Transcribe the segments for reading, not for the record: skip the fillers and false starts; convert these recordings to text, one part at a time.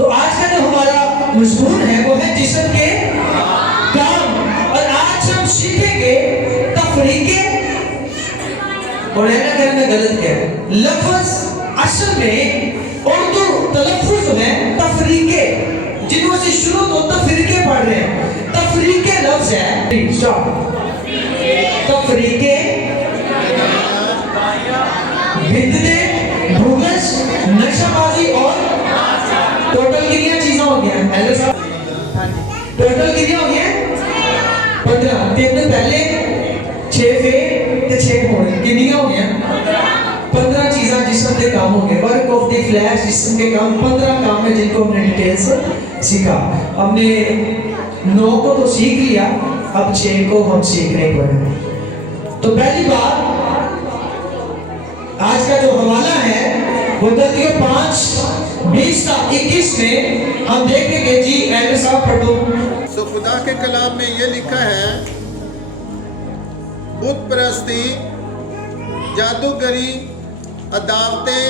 تو آج کا جو ہمارا مضمون ہے وہ ہے جسم کے کام، اور آج ہم سیکھیں گے تفریقے، اور اینا کہ میں غلط کیا ہے لفظ اصل میں اردو تلفظ جو ہے تفریقے، جنہوں سے شروع تو تفریقے پڑھ رہے ہیں، تفریقے لفظ ہے تفریقے، بدعتیں، بھوگس، نشہ بازی، اور ٹوٹل کتنی چیزیں ہو گیا ہیں؟ ہیلو صاحب ٹوٹل کتنی ہو گیا ہیں؟ 15 تین پہلے 6 فے تے 6 ہوئے کتنی ہو گیا؟ 15 چیزاں جسم کے کام ہو گئے، ورک آف دی فلیش جسم کے کام 15 کام ہے جن کو ہم نے ڈیٹیل سے سیکھا۔ ہم نے 9 کو تو سیکھ لیا، اب 6 کو ہم سیکھنے پڑے۔ تو پہلی بات آج کا جو حوالہ ہے وہ ترتیب 5:20-21 میں ہم دیکھیں گے۔ جی اہل صاحب پڑھو۔ سو خدا کے کلام میں یہ لکھا ہے بت پرستی، جادوگری، عداوتیں،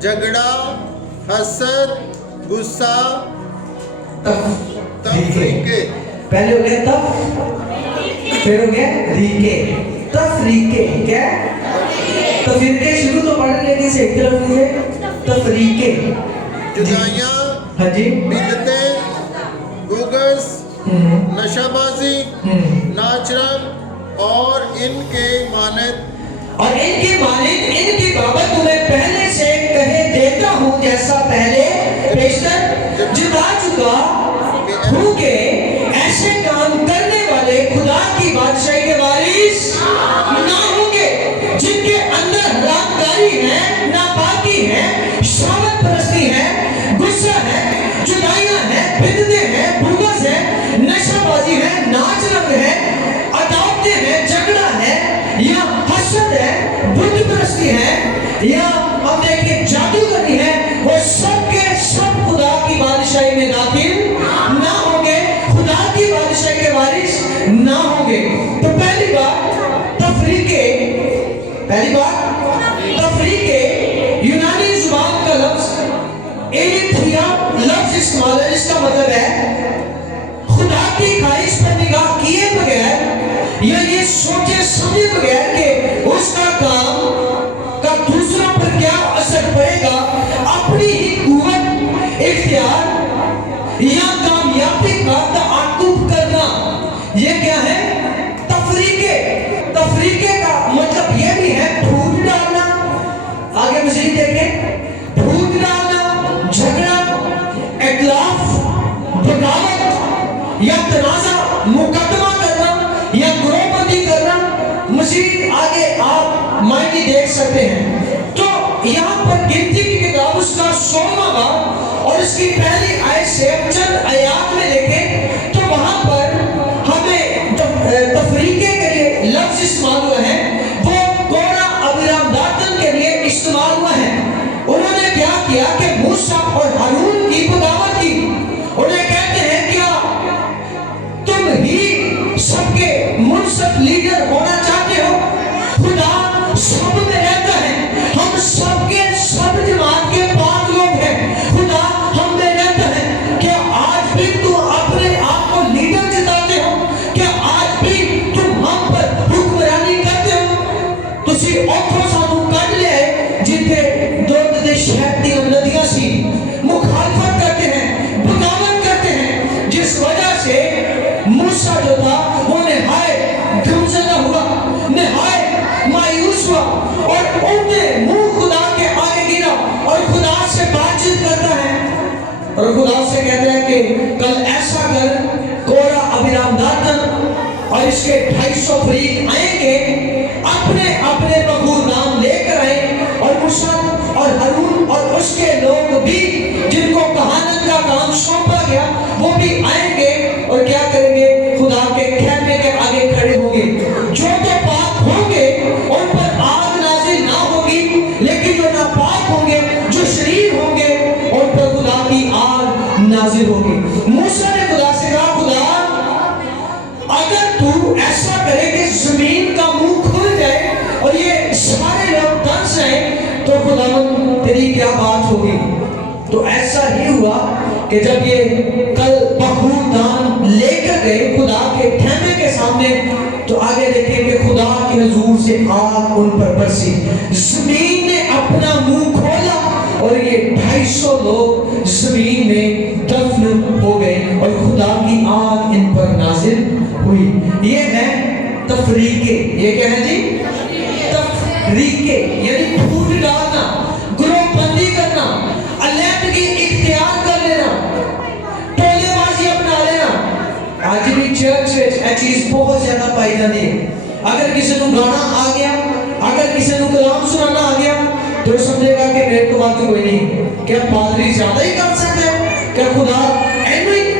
جھگڑا، حسد، غصہ، تفریقے۔ پہلے ہو گیا تف، پھر ہو گیا ریقے، تفریقے، کیا تفریقے شروع تو پڑھ لینے سے ایک طرف ہے تفریقے، جدائیاں، ہاں جی، بدعتیں، بغض، نشہ بازی، ناچ رنگ اور ان کے مانند، اور ان کے مالک ان کی بابت تمہیں پہلے سے کہے دیتا ہوں جیسا پہلے پیشتر جتا چکا ہوں کہ ایسے کام کرنے والے خدا کی بادشاہی کے وارث نہ ہوں گے جن کے اندر حرام کاری ہے، ناپاکی ہے، شہوت پرستی ہے، غصہ ہے، جدائیاں ہیں، بدعتیں ہیں، بغض ہے، نشہ بازی ہے، ناچ رنگ ہے، عداوتیں ہیں، جھگڑا ہے، یا حسد ہے، بت پرستی ہے، یا ہم دیکھیں جادوگری ہے، وہ سب کے سب خدا کی بادشاہی میں داخل نہ ہوں گے، خدا کی بادشاہی کے وارث نہ ہوں گے۔ تو پہلی بات تفریقے، پہلی بات تفریقے یونانی زبان کا لفظ ایلیتھیا لفظ استعمال ہے، جس کا مطلب ہے خدا کی خواہش پر نگاہ کیے بغیر یا یہ سوچے سمجھے بغیر کہ اس کا کام کا دوسروں پر کیا اثر پڑے گا، اپنی ہی قوت اختیار یا کامیابی کا تعاقب کرنا، یہ کیا ہے تفریقے۔ تفریقے کا مطلب یہ بھی ہے پھوٹ ڈالنا، آگے مزید دیکھیں، پھوٹ ڈالنا، جھگڑا، اختلاف، بغاوت یا تنازع، مقدمہ کرنا یا گروہ بندی کرنا، مزید آگے آپ معنی دیکھ سکتے ہیں۔ تو یہاں پر گنتی کی کتاب اس کا 16واں باب اور اس کی پہلی آیت سے چند آیات میں دیکھیں تو وہاں پر ہمیں تفریقے کے لیے لفظ استعمال ہوا ہے، وہ کورا ابرام داتن کے لیے استعمال ہوا ہے۔ انہوں نے کیا کیا کہ موسیٰ اور ہارون کی بغاوت کی، انہیں کہتے ہیں کیا تم ہی سب کے منصف لیڈر ہونا چاہتے ہو؟ خدا سب میں رہتا ہے، ہم سب کے سب جماعت کے پاک لوگ ہیں، خدا ہم میں رہتا ہے، کیا آج بھی تو اپنے آپ کو لیڈر جتاتے ہو؟ کیا آج بھی تم ہم پر حکمرانی کرتے ہو؟ تسی اوکھو سانو کٹ لے جتھے دودھ دے شہد دی ندیاں سی، مخالفت کرتے ہیں، بغاوت کرتے ہیں، جس وجہ سے موسیٰ جو تھا وہ نہایت غمزدہ ہوا، نہایت مایوس ہوا، اور ان نے منہ خدا کے آگے گرا اور خدا سے بات چیت کرتا ہے اور خدا سے کہتا ہے کہ کل ایسا کر، کورا ابرام داتن اور اس کے 250 فریق آئیں گے، اپنے اپنے بخور نام لے کر آئیں، اور موسیٰ اور ہارون اور اس کے لوگ بھی جن کو کہانت کا کام سونپا گیا وہ بھی آئیں گے اور کیا کریں گے؟ خدا کے خیمے کے آگے کھڑے ہوں گے۔ جو تو پاک ہوں گے ان پر آگ نازل نہ ہوگی، لیکن جو ناپاک ہوں گے، جو شریر ہوں گے، ان پر خدا کی آگ نازل ہوگی۔ موسیٰ نے خدا سے کہا خدا اگر تو ایسا کرے کہ زمین کا منہ کھل جائے اور یہ سارے لوگ دنس جائیں تو خدا تیری کیا بات ہوگی؟ تو ایسا ہی ہوا کہ جب یہ کل بخور دان لے کر گئے خدا کے خیمے کے سامنے تو آگے دیکھیں کہ خدا کے حضور سے آگ ان پر برسی، زمین نے اپنا منہ کھولا اور یہ 250 لوگ زمین میں دفن ہو گئے اور خدا کی آگ ان پر نازل ہوئی۔ یہ ہے تفریقے، یہ کیا ہے جی؟ تفریقے یعنی پھوٹ ڈالنا، گروہ بندی کرنا، علیحدگی اختیار کر لینا، ٹولے بازی اپنا لینا۔ آج بھی چرچ یہ چیز بہت زیادہ پائی جاتی ہے۔ اگر کسی کو گانا آ گیا، اگر کسی کو کلام سنانا آ گیا تو سمجھے گا کہ میرے کو بات کوئی نہیں، کیا پادری زیادہ ہی کر سکتے ہیں؟ کیا خدا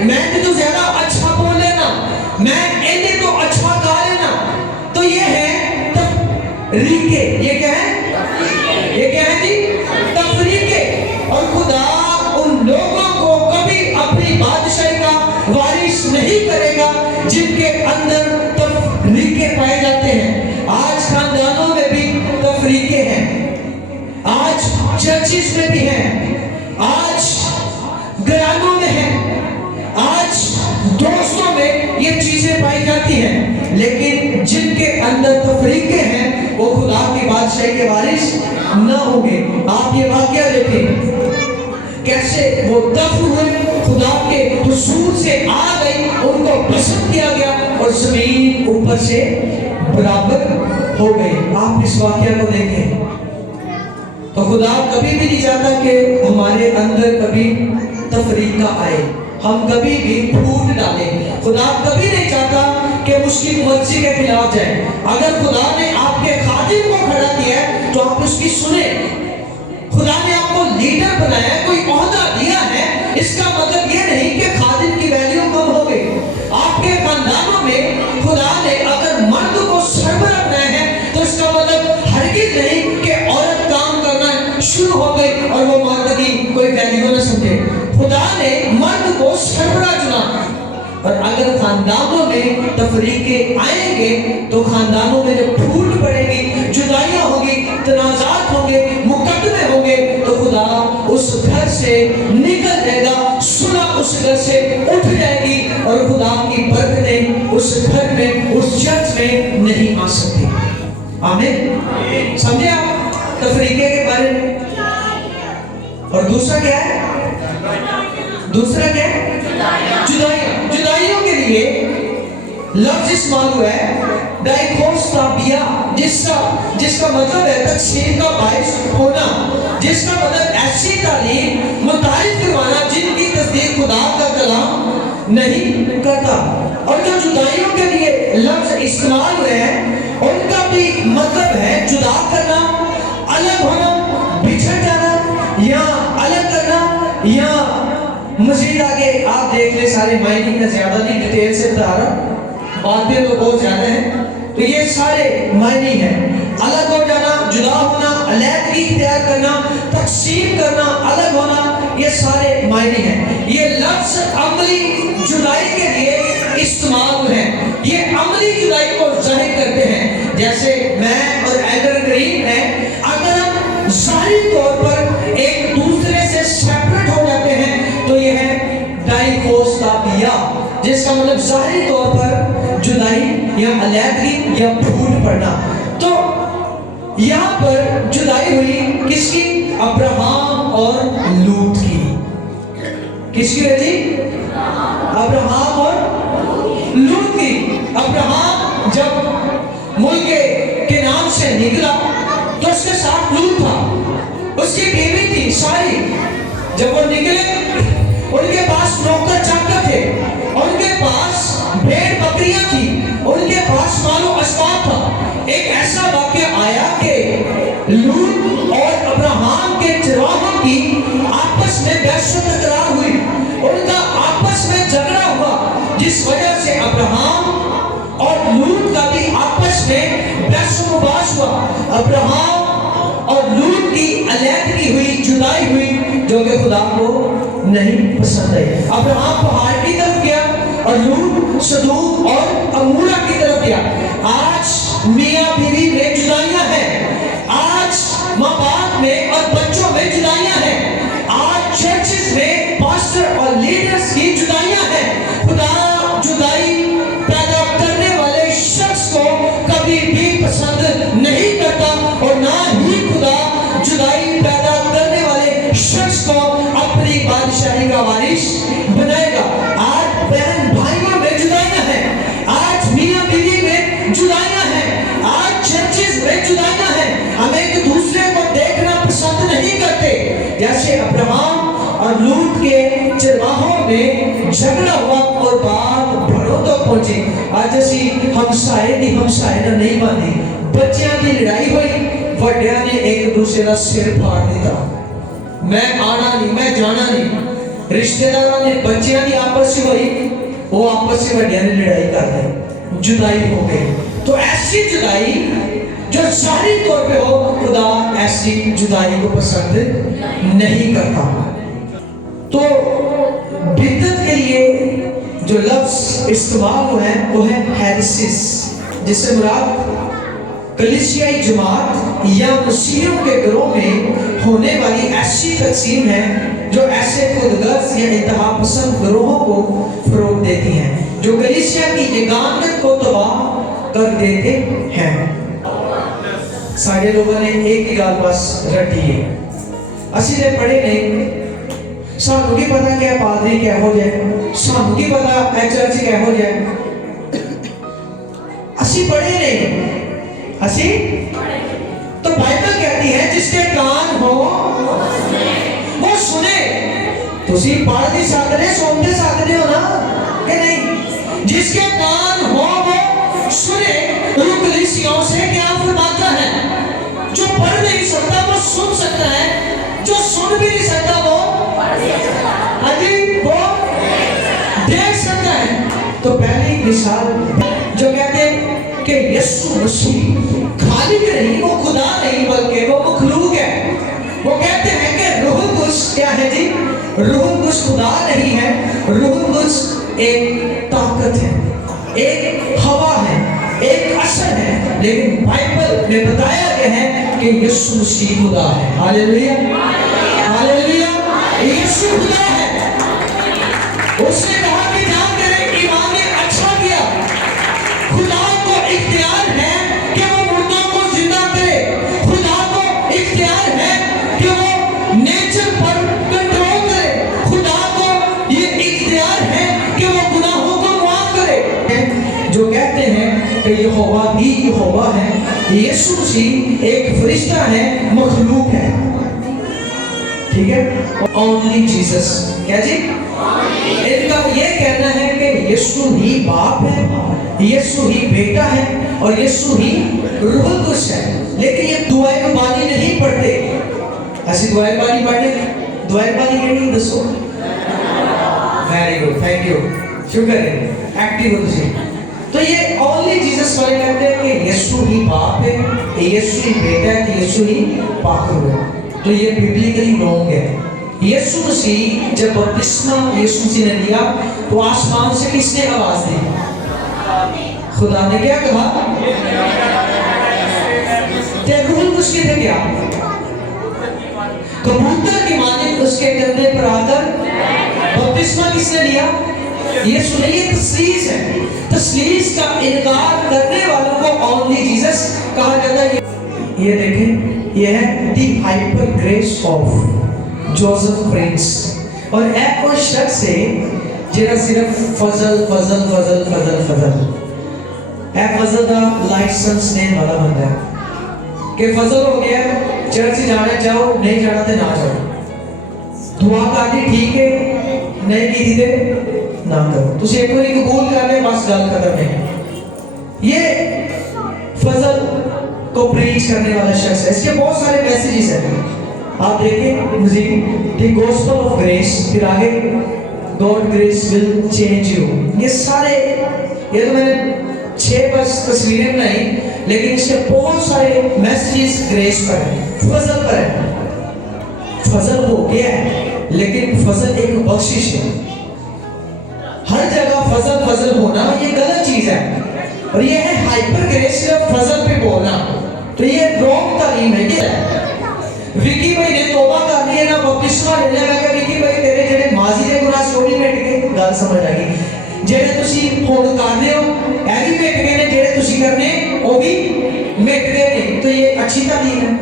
میں تو زیادہ اچھا بول لینا، میں تو اچھا گا لینا؟ تو یہ ہے تفریقے۔ یہ کیا ہے؟ یہ کیا ہے جی؟ تفریقے۔ اور خدا ان لوگوں کو کبھی اپنی بادشاہی کا وارث نہیں کرے گا جن کے اندر تفریقے پائے جاتے ہیں۔ آج خاندانوں میں بھی تفریقے ہیں، آج چرچز میں بھی ہیں، آج گھرانوں میں ہیں، آج دوستوں میں یہ چیزیں پائی جاتی ہیں، لیکن جن کے اندر تفریقے ہیں وہ خدا کی بادشاہی کے وارث نہ ہوں گے۔ آپ یہ واقعہ دیکھیں کیسے وہ دفن ہوئے، خدا کے حضور سے آ گئی، ان کو پسند کیا گیا اور زمین اوپر سے برابر ہو گئی۔ آپ اس واقعہ کو دیکھیں تو خدا کبھی بھی نہیں چاہتا کہ ہمارے اندر کبھی تفریقہ آئے، ہم کبھی بھی پھوٹ ڈالیں۔ خدا کبھی نہیں چاہتا کہ اس کی مرضی کے خلاف جائیں۔ اگر خدا نے آپ کے خادم کو کھڑا کیا ہے تو آپ اس کی سنیں۔ خدا نے آپ کو لیڈر بنایا ہے، کوئی عہدہ دیا ہے، اس کا مطلب یہ نہیں کہ خادم کی ویلیو کم ہو گئی۔ آپ کے خاندانوں میں خدا نے اگر مرد کو سربراہ بنایا ہے تو اس کا مطلب ہرگز نہیں کہ عورت کام کرنا شروع ہو گئی اور وہ مرد کی کوئی ویلیو نہ سمجھے۔ خدا نے مرد کو سربراہ چنا، اور اگر خاندانوں میں تفریقے آئیں گے تو خاندانوں میں جب پھوٹ پڑے گی، جدائیاں ہوگی، تنازعات ہوں گے، مقدمے ہوں گے، تو خدا اس گھر سے نکل جائے گا، صلح اس گھر سے اٹھ جائے گی اور خدا کی برکتیں اس گھر میں، اس چرچ میں نہیں آ سکتی۔ آمین۔ سمجھے آپ تفریقے کے بارے میں؟ اور دوسرا کیا ہے؟ دوسرا کیا ہے؟ جدائیاں۔ جدائیوں کے لیے لفظ استعمال ہوا ہے ڈائیکوسٹابیا، جس کا مطلب ہے تقسیم کا باعث ہونا، جس کا مطلب ایسی تعلیم متعارف کروانا جن کی تصدیق خدا کا کلام نہیں کرتا۔ اور جو جدائیوں کے لیے لفظ استعمال ہوئے ہیں ان کا بھی مطلب ہے جدا کرنا، الگ ہونا، بچھڑ جانا یا الگ کرنا، یا مزید آگے آپ دیکھ لیں، سارے معنی میں زیادہ نہیں ڈیٹیل سے بتا رہا، باتیں تو بہت زیادہ ہیں، تو یہ سارے معنی ہیں۔ الگ ہو جانا، جدا ہونا، علیحدگی اختیار کرنا، تقسیم کرنا، الگ ہونا، یہ سارے معنی ہیں۔ یہ لفظ عملی جدائی کے لیے استعمال ہوئے ہیں، یہ عملی جدائی کو ظاہر کرتے ہیں۔ جیسے میں اور ایڈر کریم ہیں، اگر ہم ظاہری طور پر ایک دوسرے سے سیپریٹ ہو جاتے ہیں تو یہ ہے ڈائیکوسٹابیا، جس کا مطلب ظاہری طور پر جدائی یا علیحدگی یا پھوٹ پڑنا۔ تو یہاں پر جدائی ہوئی کس کی؟ ابراہم اور لوط کی۔ کس کی ہوئی تھی؟ ابراہم اور لوط کی۔ ابراہم جب ملک کنعان سے نکلا تو اس کے ساتھ لوط تھا، اس کی بیوی تھی ساری۔ جب وہ نکلے ان کے پاس نوکر چاکر تھے، ان کے پاس بھیڑ بکریاں تھی، ان کے پاس مال و اسباب تھا۔ ایک ایسا واقعہ آیا کہ لوط اور ابراہم کے چرواہوں کی آپس میں بحث و تکرار ہوئی، ان کا آپس میں جھگڑا ہوا، جس وجہ سے ابراہم اور لوط کا بھی آپس میں بحث و مباحث ہوا۔ ابراہم اور لوط کی علیحدگی ہوئی، جدائی ہوئی، جو کہ خدا کو نہیں پسند ہے۔ ابراہم پہاڑ کی طرف گیا اور لوط سدوم اور عمورہ کی طرف گیا۔ آج میاں بیوی میں جدائیاں ہیں، آج ماں باپ میں اور بچوں میں جدائیاں ہیں، آج چرچز میں پاسٹر اور बादशाही का वारिस बनाएगा। आज बहन भाइयों में जुदाइयां हैं, आज मियां बीवी में जुदाइयां हैं, आज चर्चेस में जुदाइयां हैं। हम एक दूसरे को देखना पसंद नहीं करते। जैसे अब्राहम और लूत के चरवाहों में झगड़ा हुआ और बात भड़ों तो पहुंची। आज असी हमसाए नहीं बांधी, बच्चों की लड़ाई हुई, वड्डिया ने एक दूसरे का सिर फाड़ दिया। मैं आना नहीं, मैं जाना नहीं। रिश्तेदारों ने बच्चों की आपस में हुई, वो आपस में वड्डिया ने लड़ाई कर दी, जुदाई हो गई। तो ऐसी जुदाई जो जाहिर तौर पे हो, खुदा ऐसी जुदाई को पसंद नहीं करता। तो बिद्दत के लिए जो लफ्ज इस्तेमाल हुआ है वो है हेरेसिस, जिससे मुराद कलीसियाई जमात या मसीहियों के ग्रोह में होने वाली ऐसी तकसीम है जो ऐसे खुदगर्ज या इंतहा पसंद ग्रोहों को फरोग देती हैं, जो कलीसिया की यगानत को तबाह कर देते हैं। सारे लोगों ने एक ही गाल बस रटी है, असी ने पढ़े नहीं, सानू की पता क्या पादरी क्या हो जाए, सानू की पता चर्च क्या हो जाए। असी पढ़े नहीं, असी तो बाइबल कहती है जिसके कान हो वो सुने। तुसी पढ़ नहीं सकते, सुनते सकते हो ना कि नहीं? जिसके कान हो वो सुने। रूह कलीसियाओं से क्या फरमाता है? जो पढ़ नहीं सकता वो सुन सकता है, जो सुन भी नहीं सकता वो वो देख सकता है। तो पहली मिसाल जो कहते हैं कि यीशु मसीह खालिक नहीं, वो खुदा नहीं बल्कि वो मखलूक है। वो कहते हैं कि रूह कुद्स क्या है जी? रूह कुद्स खुदा नहीं है, रूह कुद्स एक ताकत है, एक हवा है, एक असर है। लेकिन बाइबल में बताया गया है कि यीशु मसीह खुदा है। हालेलुया, हालेलुया, यीशु खुदा है। उसने कहा कि जान तेरे ईमान ने अच्छा किया। खुदा को इख्तियार है कि वो मुर्दों को जिंदा करे, खुदा को इख्तियार है कि वो नेचर पर कंट्रोल करे, खुदा को ये इख्तियार है कि वो गुनाहों को माफ करे। जो कहते हैं कि यहोवा ही यहोवा है, यीशु मसीह एक फरिश्ता है, मखलूक है, ठीक है? ओनली जीसस, क्या जी? इनका ये कहना है कि यीशु ही बाप है, यीशु ही बेटा है और यीशु ही रूह कुद्स है। लेकिन ये दुआएं बानी नहीं पढ़ते। ऐसी दुआएं बानी पढ़े, दुआएं बानी के नहीं दसो। वेरी गुड, थैंक यू, शुक्र है, एक्टिव हो तुझे। तो ये ओनली जीसस वाले कहते हैं कि यीशु ही बाप है, यीशु ही बेटा है, यीशु ही पाक है। तो ये बिब्लिकली रॉन्ग है। यीशु मसीह जब बपतिस्मा यीशु मसीह ने लिया तो आसमान से किसने आवाज दी? खुदा ने क्या कहा? क्या रूह कुद्स थे क्या? कबूतर की माने उसके कंधे पर आकर बपतिस्मा किसने लिया? यीशु ने। ये तस्लीस है। तस्लीस का इनकार करने वालों को ओनली जीसस कहा जाता है। ये देखें, ये है the hyper grace of Joseph Prince. और एक कोई शख्स है जेरा सिर्फ फजल फजल फजल फजल फजल ए फजल दा लाइसेंस ने वाला बंदा है कि फजल हो गया, चर्च जाना चाहो, नहीं जाना तो ना जाओ, दुआ करनी ठीक है, नहीं की दे ना करो, तुझे एक बार कबूल कर ले, बस गल खत्म है। ये फजल को प्रीच करने वाला शख्स है। इसके बहुत सारे मैसेजेस हैं, आप देखें मजीद, द गॉस्पेल ऑफ ग्रेस, फिर आगे God grace will change you. ये सारे, ये तो मैंने 6 बस तस्वीरें बनाई, लेकिन इसके बहुत सारे मैसेजेस ग्रेस पर है, फजल पर है। फजल हो गया है, लेकिन फजल एक बख्शिश है। हर जगह फजल फजल होना ये गलत चीज है, और ये है हाइपर ग्रेस, सिर्फ फजल पे बोलना, तो ये रॉन्ग तालीम है। क्या विकी भाई ने तौबा कर ली है ना, बपतिस्मा ले लिया। मैं कहा विकी भाई तेरे जेडे माजी दे गुनाह सोनी मिट गए, गल समझ आ गई। जेडे तुसी हुण कर रहे हो ए भी मिट गए ने, जेडे तुसी करने वो भी मिट गए ने। तो ये अच्छी तालीम है।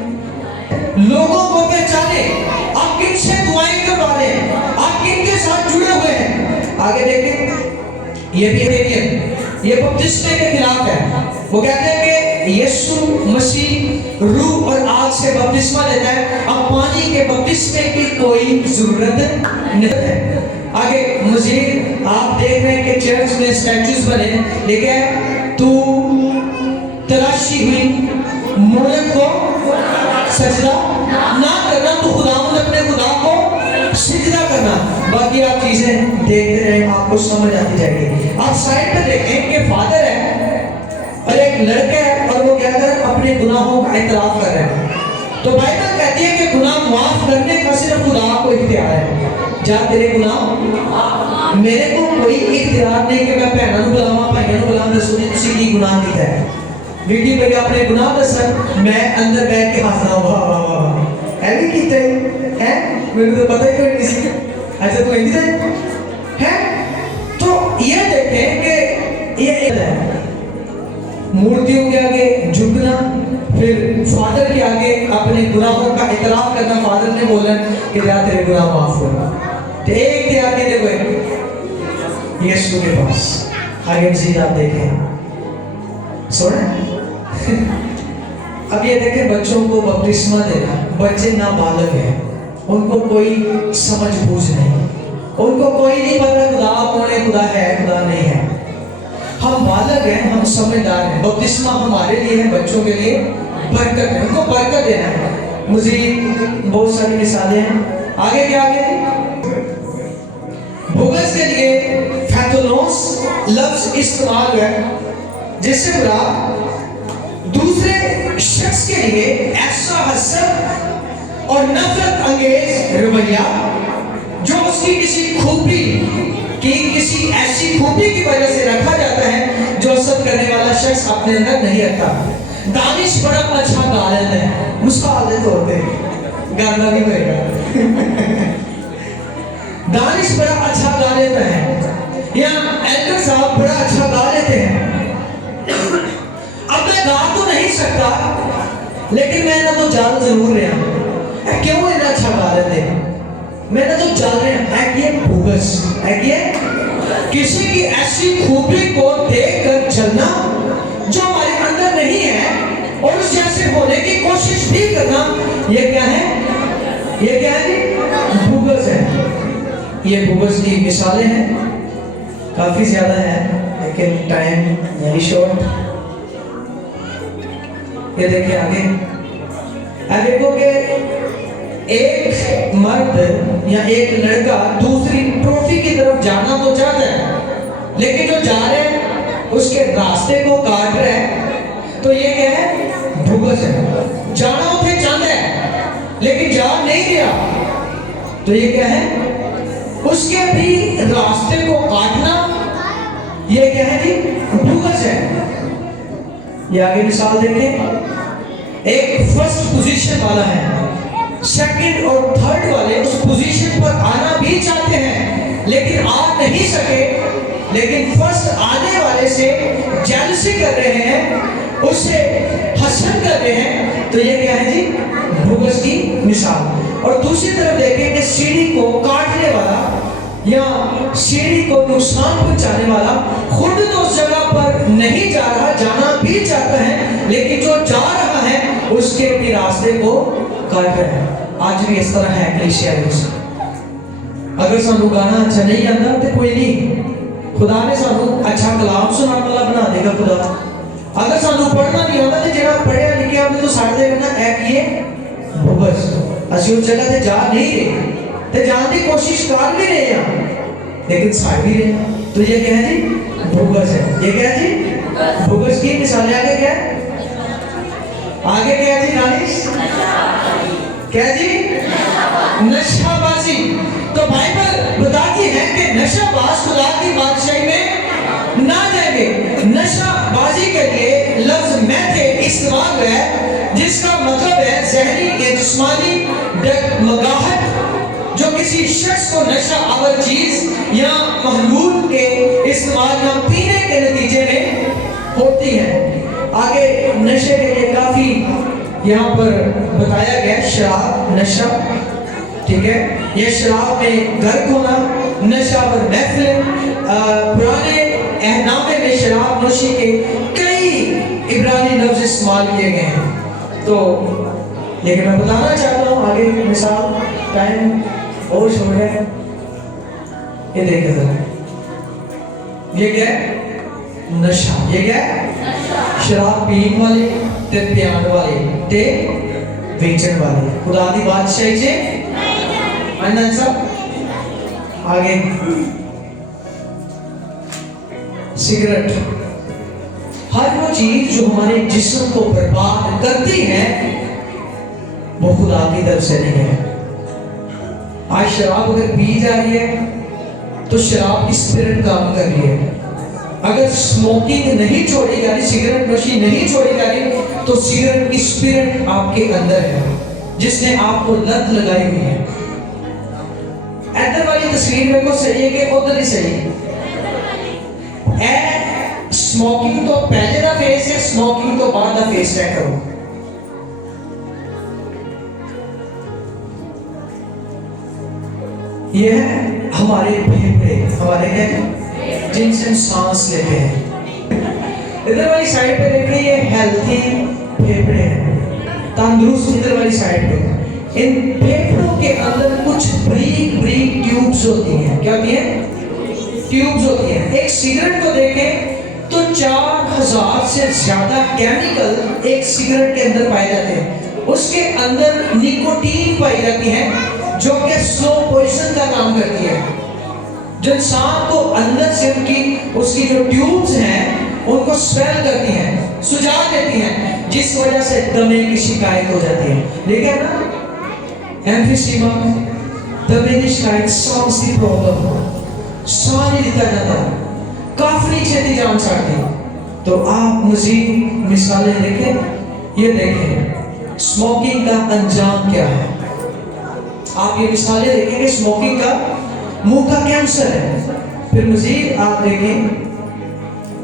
लोगों को पहचाने, आप किनसे दुआएं करवा रहे हैं, आप किन آگے دیکھیں یہ بھی یہ بپتسمے کے خلاف ہے. وہ کہتے ہیں کہ یسوع مسیح روح اور آگ سے بپتسمہ لیتا ہے, اب پانی کے بپتسمے کی کوئی ضرورت نہیں ہے. آگے مزید آپ دیکھ رہے ہیں کہ چرچ میں اسٹیچوز بنے, لکھا ہے تو تراشی ہوئی مورت کو سجدہ نہ کرنا, تو خداوند اپنے خدا کو سجدہ کرنا. باقی آپ چیزیں دیکھتے رہیں, آپ کو سمجھ آتی جائے گی. آپ سائڈ پہ دیکھیں کہ فادر ہے اور ایک لڑکا ہے, اور وہ کیا کر رہے ہیں, اپنے گناہوں کا اعتراف کر رہے ہیں. تو بائبل کہتی ہے کہ گناہ معاف کرنے کا صرف خدا کو اختیار ہے. جا تیرے گناہ, میرے کو کوئی اختیار نہیں کہ میں بہنوں بلاواں بھائیوں بلاواں دسوں تسی کی گناہ کیتا ہے. بیٹی پہ اپنے گناہ دسن, میں اندر بیٹھ کے ہنسنا, واہ واہ واہ ایویں کیتا ہے, میرے تو پتہ ہی کوئی نہیں سی. اچھا تو ایندی ہے. تو یہ دیکھیں کہ یہ ہے مورتیوں کے آگے جھکنا, پھر فادر کے آگے اپنے گناہوں کا اعتراف کرنا. فادر نے بولا کہ یا تیرے گناہ معاف ہو. تو ایک کے آگے دیکھو یسوع کے پاس. آگے مزید آپ دیکھیں سوڑیں. اب یہ دیکھیں بچوں کو بپتسمہ دینا, بچے نابالغ ہیں, ان کو کوئی سمجھ بوجھ نہیں, ان کو کوئی نہیں پتا خدا کون ہے, خدا ہے خدا نہیں ہے. ہم بالغ ہیں, ہم سمجھدار ہیں. بپتسمہ ہمارے لیے ہے, بچوں کے لیے برکت ہے, ان کو برکت دینا ہے. مزید بہت ساری مثالیں ہیں. آگے کیا آگے بغض کے لیے فیتولوس لفظ استعمال ہے, جس سے مراد دوسرے شخص کے لیے ایسا حسد اور نفرت انگیز رویہ جو اس کی کسی خوبی کی, کسی ایسی خوبی کی وجہ سے رکھا جاتا ہے جو حسد کرنے والا شخص اپنے اندر نہیں رکھتا. دانش بڑا اچھا گا لیتا ہے, مثال کے طور پہ گانا نہیں ہوئے گا. دانش بڑا اچھا گا لیتا ہے, یا ایلڈر صاحب بڑا اچھا گا لیتے ہیں. اب میں گا تو نہیں سکتا, لیکن میں نہ تو جان ضرور رہا ہوں. کیوں اتنا اچھا گا لیتے ہیں, میں نہ تو جان رہا ہوں. ہے کہ بغض ہے کہ کسی کی ایسی خوبی کو دیکھ کر چلنا جو ہمارے اندر نہیں ہے, اور اس جیسے ہونے کی کوشش بھی کرنا. یہ کیا ہے, یہ کیا ہے جی, بغض ہے. یہ بغض کی مثالیں ہیں, کافی زیادہ ہیں لیکن ٹائم ویری شارٹ. یہ دیکھیں آگے. اب دیکھو کہ ایک مرد یا ایک لڑکا دوسری ٹرافی کی طرف جانا تو چاہتا ہے, لیکن جو جا رہے ہیں اس کے راستے کو کاٹ رہا ہے, تو یہ کیا ہے, بغض ہے. جانا اتنے چاہتا ہے لیکن جا نہیں رہا, تو یہ کیا ہے, اس کے بھی راستے کو کاٹنا. یہ کیا ہے جی, بغض ہے. یہ آگے مثال دیکھیں. ایک فرسٹ پوزیشن والا ہے, سیکنڈ اور تھرڈ والے اس پوزیشن پر آنا بھی چاہتے ہیں لیکن آ نہیں سکے, لیکن فرسٹ آنے والے سے جیلسی کر رہے ہیں, اس سے حسد کر رہے ہیں. تو یہ کیا ہے جی, بغض کی مثال. اور دوسری طرف دیکھیں کہ سیڑھی کو کاٹنے والا یا سیڑھی کو نقصان پہنچانے والا خود تو اس جگہ پر نہیں جا رہا, جانا بھی چاہتا ہے, لیکن جو جا رہا ہے اس کے بھی راستے کو کاٹ رہا ہے. آج بھی اس طرح ہے کلیسیا میں. اگر سانو گانا اچھا نہیں آتا تو کوئی نہیں, خدا نے سانو اچھا کلام سنانے والا بنا دے گا خدا. اگر سانو پڑھنا نہیں آتا تو جڑا پڑھیا لکھیا ہم نے تو ساڑھ دے کرنا ہے کہ یہ بغض. اسی اس جگہ تے جا نہیں رہے, تے جان کی کوشش کر بھی رہے ہیں لیکن ساڑھ بھی رہے. تو یہ کیا ہے جی, بغض ہے. یہ کیا ہے جی, بغض کی مثالیں. آگے کیا ہے, آگے کیا ہے جی, دانش کیا جی, نشہ بازی. تو بائبل بتاتی ہے کہ نشہ باز خدا کی بادشاہی میں نہ جائیں گے. نشہ بازی کے لیے لفظ میتھے استعمال ہوا ہے, جس کا مطلب ہے ذہنی یا جسمانی ڈگمگاہٹ جو کسی شخص کو نشہ آور چیز یا محلول کے استعمال یا پینے کے نتیجے میں ہوتی ہے. آگے نشے کے لیے کافی یہاں پر بتایا گیا. شراب نشہ, ٹھیک ہے, یہ شراب میں غرق ہونا, نشہ آور محفل, नोशी के कई इब्रानी लफ्ज इस्तेमाल किए गए हैं। तो लेकिन मैं बताना चाहता हूँ आगे मिसाल, टाइम और शोर है। ये देखिए जरा, ये क्या है? नशा। ये क्या है? शराब पीन वाले ते प्यान वाले ते बेचन वाले खुदा दी बादशाही से आनंद सब आगे। सिगरेट, हर वो चीज जो हमारे जिस्म को बर्बाद करती है वो खुदा की तरफ से नहीं है। आज शराब अगर पी जा रही है तो शराब की स्पिरिट काम कर रही है। अगर स्मोकिंग नहीं छोड़ी जा रही, सिगरेट नोशी नहीं छोड़ी जा रही, तो सिगरेट की स्पिरिट आपके अंदर है जिसने आपको लत लगाई हुई है। इधर वाली तस्वीर मेरे को सही है कि उधर ही सही है? स्मोकिंग तो पहले का फेस है, स्मोकिंग तो बाद का फेस चेक करो। ये है हमारे फेफड़े, हमारे क्या है? जिनसे हम सांस लेते हैं। इधर वाली साइड पे देखिए, ये हेल्थी फेफड़े हैं, तंदुरुस्त। इधर वाली साइड पे इन फेफड़ों के अंदर कुछ ब्रीक ब्रीक ट्यूब्स होती हैं। क्या होती हैं? ट्यूब्स होती हैं। एक सिगरेट को देखें तो 4000 से ज्यादा केमिकल एक सिगरेट के अंदर पाए जाते हैं। उसके अंदर निकोटीन पाई जाती है जो कि स्लो पॉइजन का काम करती है, जो इंसान को अंदर से उसकी जो ट्यूब्स हैं उनको स्वेल करती हैं, सुझा देती हैं, जिस वजह से दमे की शिकायत हो जाती है। देखिए ना, एम्फीसीमा, दमे की शिकायत, सांस की प्रॉब्लम, सांस नहीं लेता जाता, काफी छेती जान सकती। तो आप मजीद मिसालें देखें, ये देखें स्मोकिंग का अंजाम क्या है। आप ये मिसालें देखेंगे, स्मोकिंग का मुंह का कैंसर है। फिर मजीद आप देखें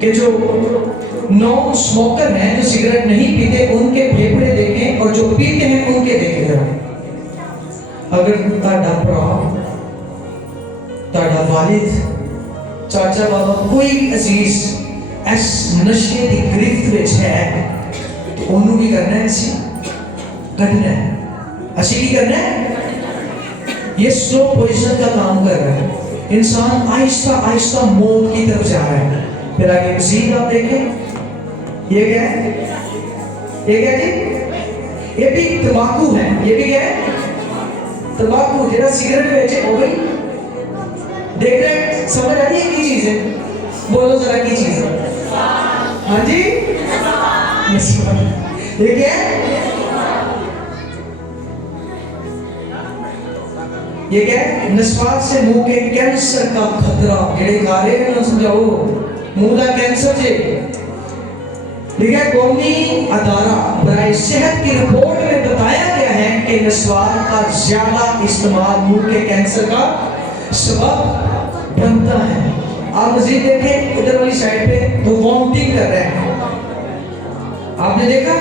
कि जो नॉन स्मोकर हैं, जो सिगरेट नहीं पीते, उनके फेफड़े देखें, और जो पीते हैं उनके देखें जरा। अगर ताड़ा भरा, ताड़ा वालिद, चाचा बाबा, कोई अजीज इस नशे की गिरफ्त विच है तो उन्होंने भी करना है, ऐसी कटना है, ऐसी की करना है। ये स्लो पोजीशन का काम कर रहा है, इंसान आहिस्ता आहिस्ता मौत की तरफ जा रहा है। फिर आगे मजीद आप देखें, ये क्या है? ये क्या जी? ये भी तंबाकू है। ये भी क्या है? तंबाकू। जरा सिगरेट बेचे हो गई, देख रहे, समझ आ रही है की चीज है? बोलो जरा की चीज है? हाँ जी, ये क्या है? ये क्या है? नस्वात से मुंह के कैंसर का खतरा। जेड़े खा रहे हैं ना, समझाओ मुंह का कैंसर जे। लिखा है, कौमी अदारा बराए सेहत की रिपोर्ट में बताया गया है कि नस्वात का ज्यादा इस्तेमाल मुंह के कैंसर का सबब बनता है। आप मजीद देखें, इधर वाली साइड पे वो वॉमिटिंग कर रहे हैं। आपने देखा?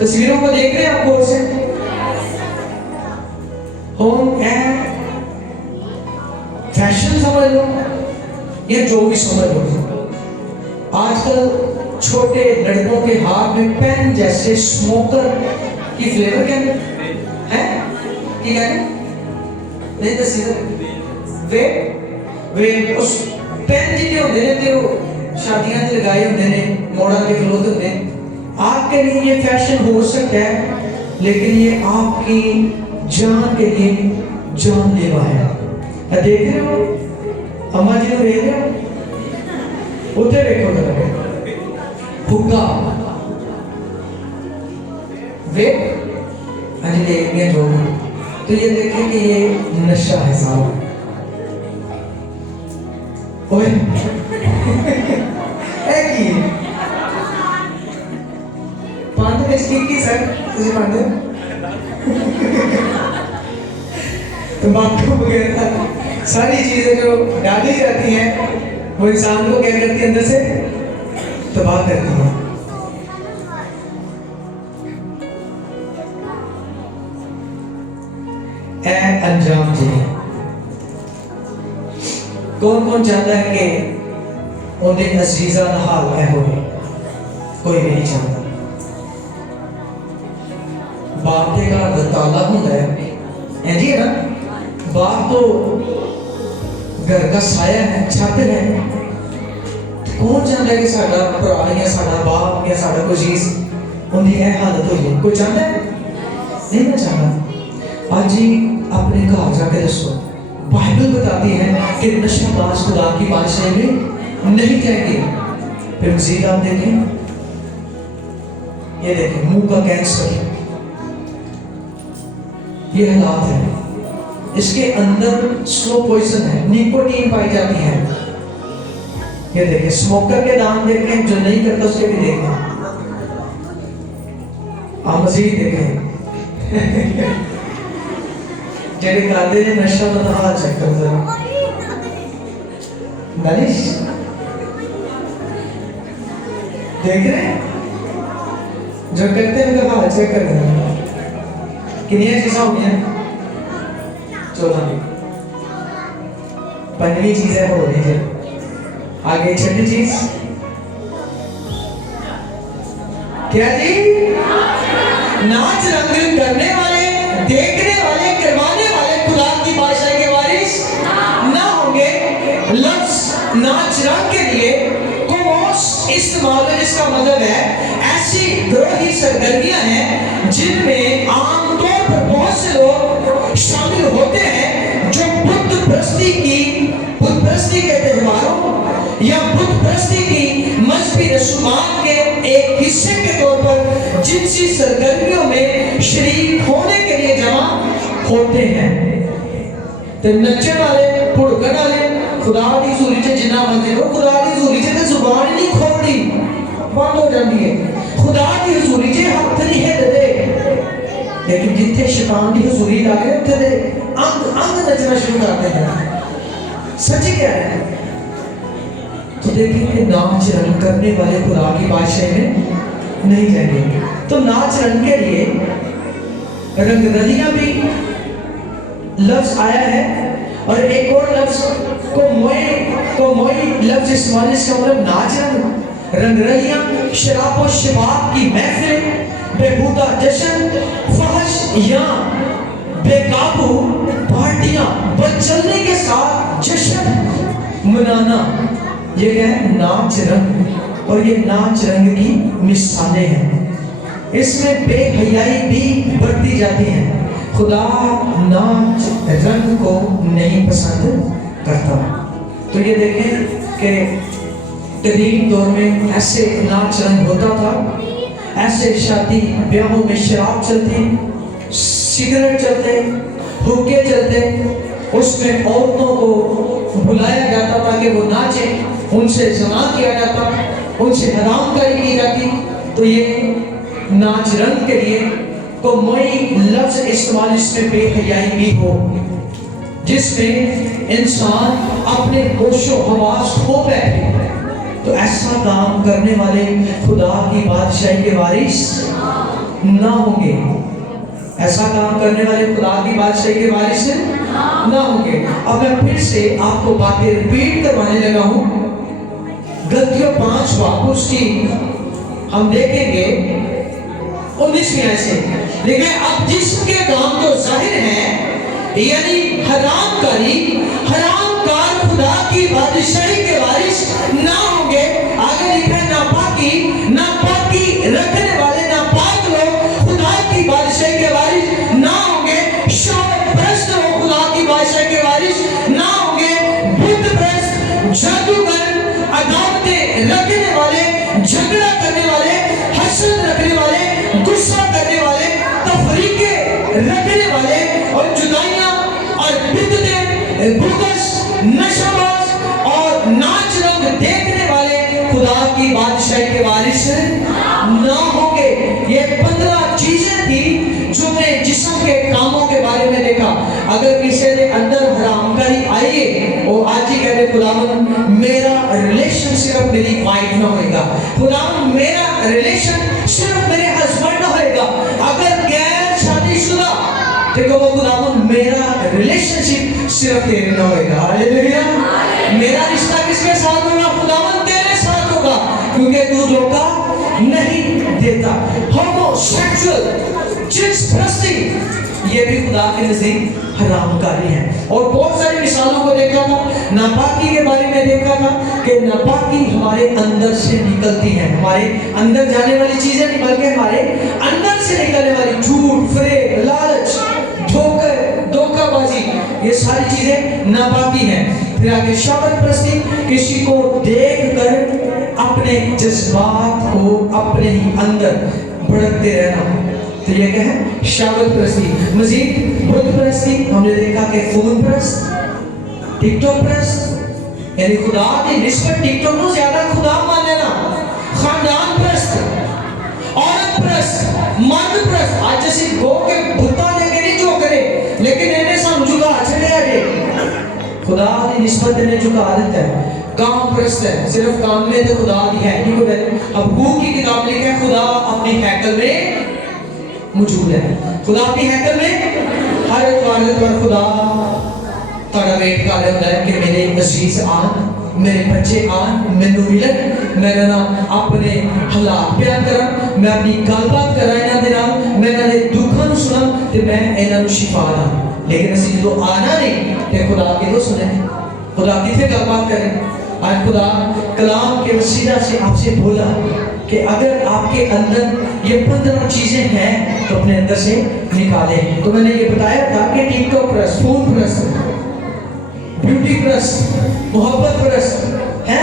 तस्वीरों को देख रहे हैं आप गौर से? होम एंड फैशन समझ लो या जो भी समझ लो, आजकल छोटे लड़कों के हाथ में पेन जैसे स्मोकर की फ्लेवर क्या है? की क्या है? नहीं दसी वे उस पेन जिन्हें होते हैं तो शादियां में लगाए होते हैं, मोड़ा के खिलौते होते हैं। आपके लिए ये फैशन हो सकता है, लेकिन ये आपकी जान के लिए जानलेवा है। देख रहे हो अम्मा जी को, देख रहे हो? उधर देखो जरा, हुक्का वे अरे देख लिया जो भी, तो ये देखें कि ये नशा है साहब। ओए एक ही पांच की सर तुझे पांच तंबाकू वगैरह सारी चीजें जो डाली जाती हैं वो इंसान को क्या करती है? अंदर से तबाह करती है। ए अंजाम जी, कौन कौन चाहता है कि ਉਹਦੇ ਅਜ਼ੀਜ਼ਾਂ ਦਾ ਹਾਲ ਇਹ ਹੋਵੇ, ਕੋਈ ਵੀ ਨਹੀਂ ਚਾਹੁੰਦਾ। ਬਾਪ ਦੇ ਘਰ ਦਾ ਤਾਲਾ ਹੁੰਦਾ ਹੈ, ਇੰਝ ਹੈ ਨਾ, बाप तो घर का साया है, छत है। कौन चाहता है कि साडा भरा या साडा बाप या साडा कोई चीज उनकी यह हालत हो जाए? कोई चाहता है? नहीं ना चाहता। आज ही अपने घर जाके दसो, बाइबल बताती है कि नशाबाज खुदा की बादशाही में नहीं जाएंगे। फिर मजीद आप देखें, ये देखें मुंह का कैंसर, ये हालात है। इसके अंदर स्लो पॉइजन है, निकोटीन पाई जाती है। ये देखें, स्मोकर के दाम देखें, जो नहीं करता उसके भी देखें। आप मजीद देखें जेडे करते हैं नशा बंदा हाल चेक कर जरा दानिश देख रहे हैं, जो करते हैं उनका हाल चेक कर रहे हैं। कितनी चीजें होती हैं? 14 पंजवी चीज है वो लीजिए। आगे छठी चीज क्या जी? नाच रंग करने वाले, देखने वाले, करवाने वाले खुदा की बादशाही के वारिस ना होंगे। लफ्ज नाच रंग के लिए कोमोस इस्तेमाल है, जिसका मतलब है ऐसी द्रोही सरगर्मियां हैं जिनमें आमतौर पर बहुत से लोग शामिल होते हैं जो बुत परस्ती के त्योहारों या बुत परस्ती की मजहबी रसूमात के एक हिस्से के तौर पर जिनसी सरगर्मियों में शरीक होने के लिए जमा होते हैं। तो नच्चे वाले, भुड़कन वाले खुदा की हज़ूरी च जिन्ना मंजे हो, खुदा की हज़ूरी च ते जुबान नहीं खोलनी, बंद हो जाती है। खुदा की हज़ूरी च हथ नहीं हिलदे, लेकिन जिथे शैतान की हज़ूरी लागे उत्थे दे अंग अंग नचना शुरू करते हैं। सच क्या है? तो देखिए कि नाच रंग करने वाले खुदा की बादशाही में नहीं जाएंगे। तो नाच रंग के लिए रंगरलियां भी लफ्ज आया है, और एक और लफ्ज को मोई लफ्ज इस्तेमाल, इसका मतलब नाच रंग, रंगरलियां, शराब और शबाब की महफिल, बेहुदा जश्न, फहश या बेकाबू पार्टियां, बदचलने के साथ जश्न मनाना, ये क्या है? नाच रंग। और ये नाच रंग की मिसालें हैं। इसमें बेहयाई भी बढ़ती जाती है। खुदा नाच रंग को नहीं पसंद करता। तो ये देखें कि कदीम दौर में ऐसे नाच रंग होता था, ऐसे शादी ब्याहों में शराब चलती, सिगरेट चलते, हुक्के चलते, उसमें औरतों को बुलाया जाता था कि वो नाचे, उनसे ज़ना किया जाता, उनसे हरामकारी की जाती। तो ये नाच रंग के लिए कोई लफ्ज इस्तेमाल इसमें बेहयाई भी हो, जिसमें इंसान अपने होशो हवास खो बैठे। तो ऐसा काम करने वाले खुदा की बादशाही के वारिस ना होंगे। ऐसा काम करने वाले खुदा की बादशाही के वारिस ना होंगे। अब मैं फिर से आपको बातें रिपीट करवाने लगा हूँ। गलतियों 5 वापस की हम देखेंगे 19वीं आयत से। लेकिन अब जिसके काम तो जाहिर है, यानी हरामकार खुदा की बादशाही के वारिस ना होंगे। आगे लिखा है नापाकी रखने वाले, नापाक लोग खुदा की बादशाही के वारिस ना होंगे। शौहरत परस्त लोग खुदा की बादशाही के वारिस ना होंगे। बुत परस्त, जादूगर, अदावतें रखने वाले, झगड़ा करने वाले, हसद रखने वाले, गुस्सा करने वाले, तफरीके रखने वाले और जुदाइयां और बिदअतें, बुगस, नशाबाज और नाच रंग देखने वाले खुदा की बादशाही के वारिस ना होंगे। ये 15 चीजें थी जो ने जिस्म के कामों के बारे में देखा। अगर किसी ने अंदर हरामकारी आई है, वो आज ही कहते खुदावन मेरा रिलेशन सिर्फ मेरी वाइफ ना होएगा, खुदावन मेरा रिलेशन सिर्फ मेरे हस्बैंड ना होएगा। अगर गैर शादीशुदा देखो वो खुदावन मेरा रिलेशनशिप सिर्फ तेरे ना होएगा। हालेलुया। मेरा रिश्ता किसके साथ होगा? खुदावन क्योंकि तू धोखा नहीं देता। होमोसेक्सुअल, जिन्स परस्ती, ये भी खुदा के नजदीक हरामकारी है। और बहुत सारी मिसालों को देखा था, नापाकी के बारे में देखा था कि नापाकी हमारे अंदर से निकलती है, हमारे अंदर जाने वाली चीजें नहीं बल्कि हमारे अंदर से निकलने वाली झूठ, फरेब, लालच, धोखाबाजी, ये सारी चीजें नापाकी हैं। फिर आगे शहवत परस्ती, किसी को देखकर अपने जज्बात को अपने ही अंदर भड़कते रहना, तो ये क्या है? शहवत परस्ती। मजीद बुत परस्ती, हमने देखा कि फोन परस्त, टिकटॉक परस्त, यानी खुदा की निस्बत टिकटॉक को ज्यादा खुदा मान लेना। खानदान परस्त, औरत परस्त, मर्द परस्त। आज जैसे गो के भुत्ता लेके नहीं जो करे, लेकिन इन्हें समझूगा चले आगे खुदा की निस्बत ने झुका देता है। काम परस्त है, सिर्फ काम में तो खुदा की है नहीं कोई। अब हकूक की किताब लिखा है खुदा अपनी हैकल में मौजूद है। खुदा अपनी हैकल में हर इबादत पर खुदा तारा वेट कर रहा होता है कि मेरे अजीज आन, मेरे बच्चे आन, मैनू मिलन, मैं ना अपने हालात बयान करा, मैं अपनी गलबात करा इन्हां दे नाल, मैं इन्हां दे दुखां नूं सुना ते मैं इन्हां नूं शिफा दा। लेकिन असीं जो आना नहीं ते खुदा कितों सुने, खुदा किथे गलबात करे। आज खुदा कलाम के वसीला से आपसे बोला कि अगर आपके अंदर ये 15 चीजें हैं तो अपने अंदर से निकालें। तो मैंने ये बताया था कि टिकटॉक परस्त, फोन परस्त, ब्यूटी परस्त, मोहब्बत परस्त है,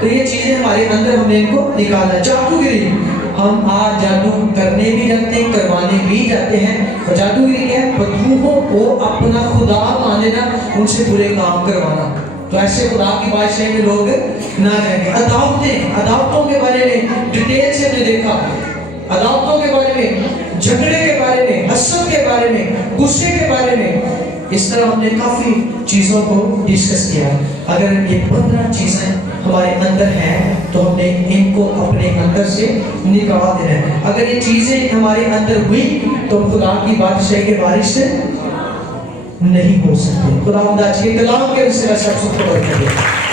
तो ये चीजें हमारे अंदर हमने इनको निकाला। जादूगिरी, हम आज जादू करने भी जाते हैं, करवाने भी जाते हैं। और जादूगिरी क्या है? बदरूहों को अपना खुदा मान लेना, उनसे बुरे काम करवाना। तो ऐसे खुदा की बादशाही में लोग ना जाएंगे। अदावतों के बारे में डिटेल से हमने देखा, अदावतों के बारे में, झगड़े के बारे में, हसद के बारे में, गुस्से के बारे में, इस तरह हमने काफी चीजों को डिस्कस किया। अगर ये 15 चीजें हमारे अंदर हैं तो हमने इनको अपने अंदर से निकाल देना है। अगर ये चीजें हमारे अंदर हुई तो खुदा की बादशाही के वारिस नहीं हो सकते। खुदा आज के कलाम के वसीले से सबको बरकत दे।